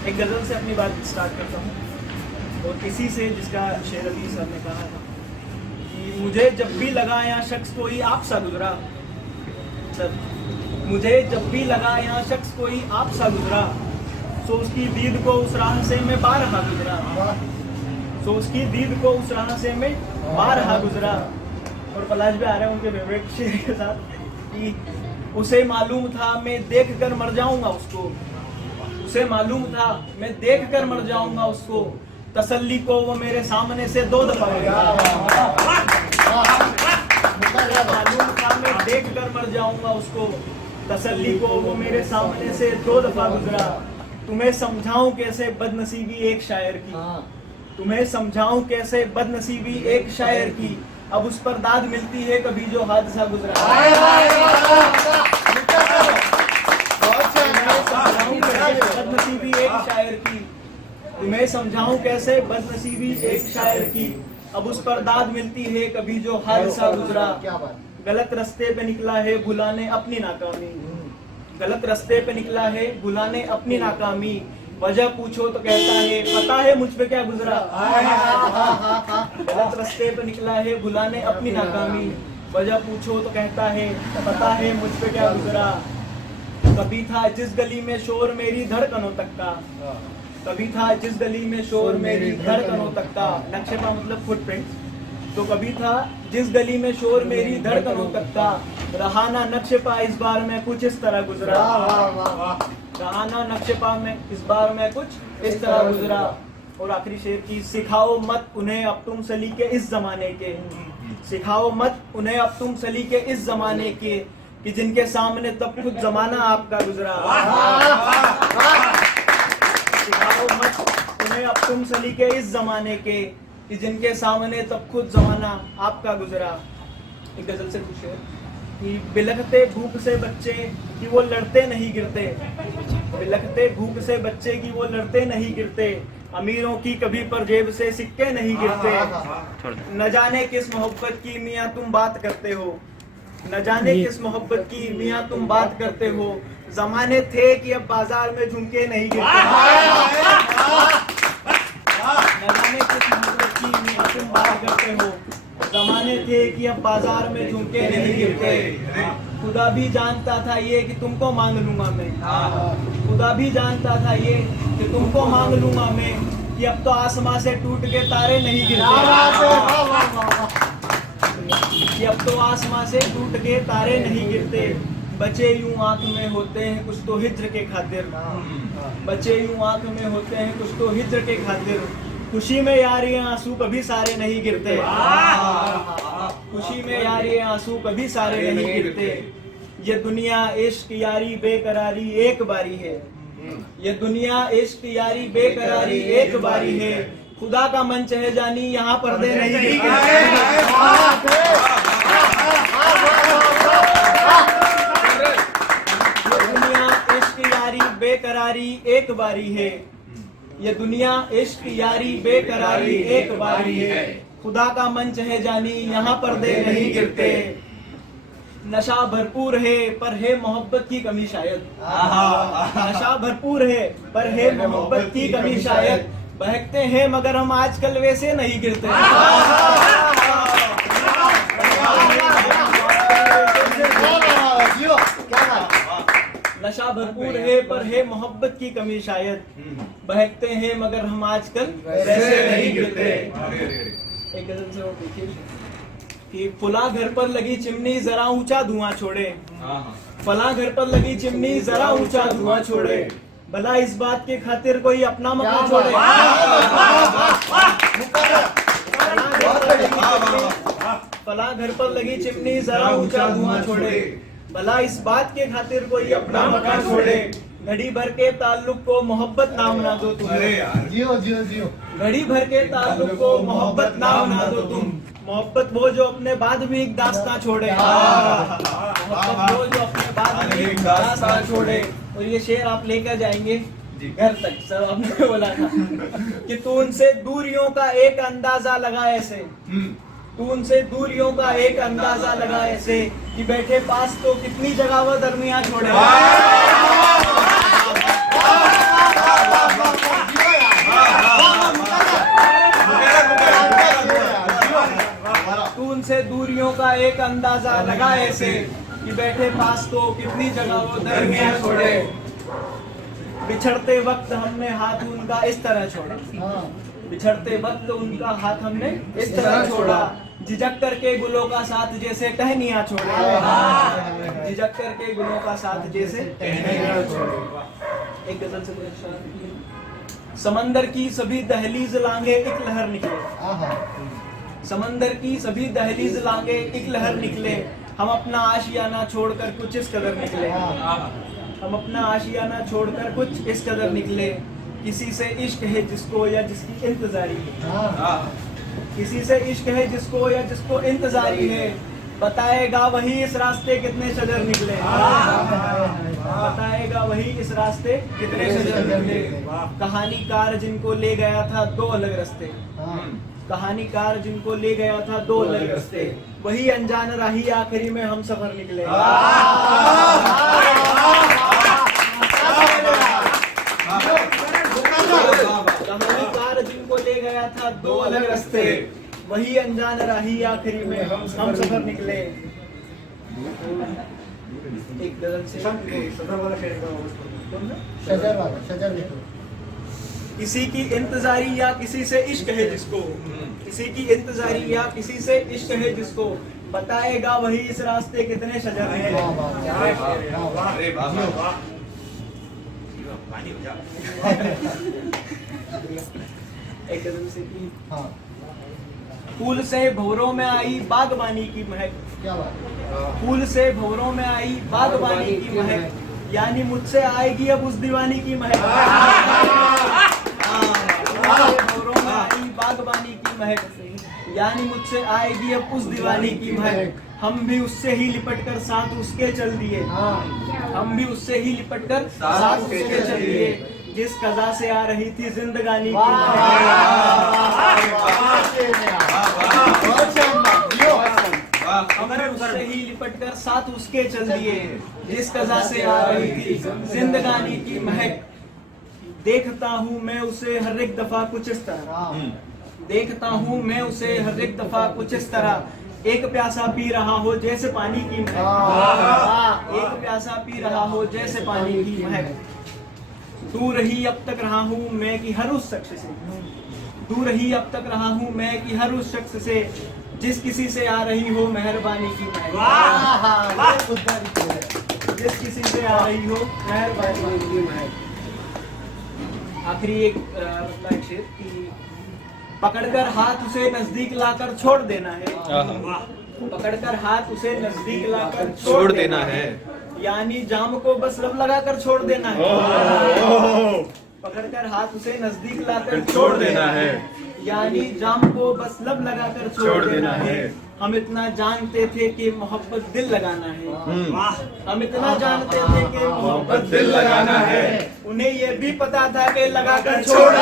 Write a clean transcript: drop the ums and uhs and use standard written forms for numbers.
एक गज़ल से अपनी बात स्टार्ट करता हूँ और इसी से जिसका शेर अली सर ने कहा था कि मुझे जब भी लगा यहाँ शख्स कोई आप सा गुजरा, सर मुझे जब भी लगा यहाँ शख्स कोई आप सा गुजरा, सो उसकी दीद को उस राह से मैं बारहा गुजरा, सो उसकी दीद को उस राह से मैं बारहा गुजरा। और पलाश भी आ रहे हैं उनके फेवरेट शेर के साथ कि उसे मालूम था मैं देख कर मर जाऊंगा उसको, उसे मालूम था मैं देख कर मर जाऊंगा उसको, तसल्ली को वो मेरे सामने से 2 दफा मालूम था मैं देख कर मर जाऊंगा उसको, तसल्ली को वो मेरे सामने से 2 दफा गुजरा। तुम्हें समझाऊं कैसे बदनसीबी एक शायर की, तुम्हें समझाऊं कैसे बदनसीबी एक शायर की, अब उस पर दाद मिलती है कभी जो हादसा गुजरा। बदनसीबी एक शायर की, तुम्हें समझाऊं कैसे बदनसीबी एक शायर की, अब उस पर दाद मिलती है कभी जो हादसा गुजरा। गलत रास्ते पे निकला है भुलाने अपनी नाकामी, गलत रास्ते पे निकला है भुलाने अपनी नाकामी, वजह पूछो तो कहता है पता है मुझ पे क्या गुजरा। गलत रास्ते पे निकला है भुलाने अपनी नाकामी, वजह पूछो तो कहता है पता है मुझ पे क्या गुजरा। कभी था जिस गली में शोर मेरी धड़कनों तक का, कभी था जिस गली में शोर मेरी धड़कनों तक का, नक्शे पर मतलब फुटप्रिंट। तो कभी था जिस गली में शोर मेरी धड़कनों तक का, रहाना नक्शे पा इस बार मैं कुछ इस तरह गुजरा, रहाना नक्शे पा में इस बार मैं कुछ इस तरह गुजरा। और आखिरी शेर की, सिखाओ मत उन्हें अब तुम सलीके इस जमाने के, सिखाओ मत उन्हें अब तुम सलीके इस जमाने के, कि जिनके सामने तब खुद जमाना आपका गुजरा। सिखाओ मत उन्हें अब तुम सलीके इस जमाने के, कि जिनके सामने तब खुद जमाना आपका गुजरा। एक गजल से पूछे कि बिलखते भूख से बच्चे कि वो लड़ते नहीं गिरते, बिलखते भूख से बच्चे कि वो लड़ते नहीं गिरते, अमीरों की कभी पर जेब से सिक्के नहीं गिरते। न जाने किस मोहब्बत की मियाँ तुम बात करते हो, न जाने किस मोहब्बत की मियाँ तुम बात करते हो, जमाने थे कि अब बाजार में झुमके नहीं गिरते। न जाने किस मोहब्बत की मियाँ तुम बात करते हो, जमाने थे कि अब बाजार में झुमके नहीं गिरते। खुदा भी जानता था ये कि तुमको मांग लूंगा मैं, खुदा भी जानता था ये कि तुमको मांग लूंगा मैं, कि अब तो आसमां से टूट के तारे नहीं गिरते, कि अब तो आसमां से टूट के तारे नहीं गिरते। बचे यूं आंख में होते हैं कुछ तो हिज्र के खातिर, बचे यूं आंख में होते हैं कुछ तो हिज्र के खातिर, खुशी में यार ये आंसू कभी सारे नहीं गिरते, खुशी में यार ये आंसू कभी सारे नहीं गिरते। ये दुनिया इश्क यारी बेकरारी एक बारी है, ये दुनिया इश्क यारी बेकरारी एक बारी है, खुदा का मंच है जानी यहाँ पर्दे नहीं गिरते। ये दुनिया इश्क यारी बेकरारी एक बारी है, ये दुनिया इश्क यारी बेकरारी एक बारी है, खुदा का मंच है जानी यहाँ पर्दे नहीं गिरते। नशा भरपूर है पर है मोहब्बत की कमी शायद, नशा भरपूर है पर है मोहब्बत की कमी शायद, बहकते हैं मगर हम आजकल वैसे नहीं गिरते। नशा भरपूर है पर है मोहब्बत की कमी शायद, बहकते हैं मगर हम आजकल वैसे नहीं गिरते। एक गजल से वो देखिए कि फला घर पर लगी चिमनी जरा ऊंचा धुआं छोड़े, फला घर पर लगी चिमनी जरा ऊंचा धुआं छोड़े, भला इस बात के खातिर कोई अपना मकान छोड़े। फला घर पर लगी चिमनी जरा ऊंचा धुआं छोड़े, भला इस बात के खातिर कोई अपना मकान छोड़े, घड़ी भर के ताल्लुक को मोहब्बत नाम ना दो तुम, जियो जियो जियो, घड़ी भर के ताल्लुक को मोहब्बत नाम ना दो तुम, मोहब्बत वो जो अपने बाद भी एक दास्तां छोड़े, मोहब्बत वो जो अपने बाद भी एक दास्तां छोड़े। और ये शेर आप लेकर जाएंगे घर तक, सर आपने बोला था कि तू उनसे दूरियों का एक अंदाजा लगा ऐसे, तू उनसे दूरियों का एक अंदाजा लगा ऐसे, कि बैठे पास तो कितनी जगह वो दरमियान छोड़े। एक अंदाजा लगा ऐसे कि बैठे पास तो कितनी जगह वो दरमियां छोड़े। बिछड़ते वक्त हमने हाथ उनका इस तरह छोड़ा, बिछड़ते वक्त उनका हाथ हमने इस तरह छोड़ा। झिझक करके गुलों का साथ जैसे टहनियां छोड़े, झिझक करके गुलों का साथ जैसे टहनियां छोड़े। एक गजल से समंदर की सभी दहलीज लांगे एक लहर निकले, समंदर की सभी दहलीज लांगे एक लहर निकले। हम अपना आशियाना छोड़कर कुछ इस कदर निकले, हम अपना आशियाना छोड़कर कुछ इस कदर निकले। किसी से इश्क है जिसको या जिसकी इंतजारी है, किसी से इश्क है जिसको या जिसको इंतजारी है। बताएगा वही इस रास्ते कितने शजर निकले, बताएगा वही इस रास्ते कितने शजर निकले। कहानीकार जिनको ले गया था दो अलग रास्ते, कहानीकार जिनको ले गया था दो अलग रास्ते। वही अनजान राही आखिरी में हम सफर निकले। कहानीकार जिनको ले गया था दो अलग रास्ते, वही अनजान राही आखिरी में हम सफर निकले। एक गजल से किसी की इंतजारी या किसी से इश्क है जिसको, किसी की इंतजारी या किसी से इश्क है जिसको। बताएगा वही इस रास्ते कितने शजर हैं। एक गजल से की फूल से भंवरों में आई बागबानी की महक, क्या बात। फूल से भंवरों में आई बागबानी की महक, यानी मुझसे आएगी अब उस दीवानी की महक। भंवरों में आई बागबानी की महक, यानी मुझसे आएगी अब उस दीवानी की महक। हम भी उससे ही लिपट कर साथ उसके चल दिए, हम भी उससे ही लिपट कर साथ उसके चल दिए। जिस कज़ा से आ रही थी जिंदगानी की, हमने उससे ही लिपट कर साथ उसके चल दिए। जिस कज़ा से आ रही थी जिंदगानी की महक। देखता हूँ मैं उसे हर एक दफा कुछ इस तरह, देखता हूँ मैं उसे हर एक दफा कुछ इस तरह। एक प्यासा पी रहा हो जैसे पानी की महक, एक प्यासा पी रहा हो जैसे पानी की महक। दूर ही अब तक रहा हूँ मैं कि हर उस शख्स से, दूर ही अब तक रहा हूँ मैं कि हर उस शख्स से जिस किसी से आ रही हो मेहरबानी की महक, जिस किसी से आ रही हो मेहरबानी की महक। आखिरी एक शेर की पकड़कर हाथ उसे नजदीक लाकर छोड़ देना है, पकड़कर हाथ उसे नजदीक लाकर छोड़ देना है। यानी जाम को बस लब लगाकर छोड़ देना है, पकड़कर हाथ उसे नजदीक लाकर छोड़ देना है। यानी जाम को बस लब लगाकर छोड़ देना है। हम इतना जानते थे कि मोहब्बत दिल लगाना है, हम इतना जानते थे कि मोहब्बत दिल लगाना है। उन्हें ये भी पता था कि लगाकर छोड़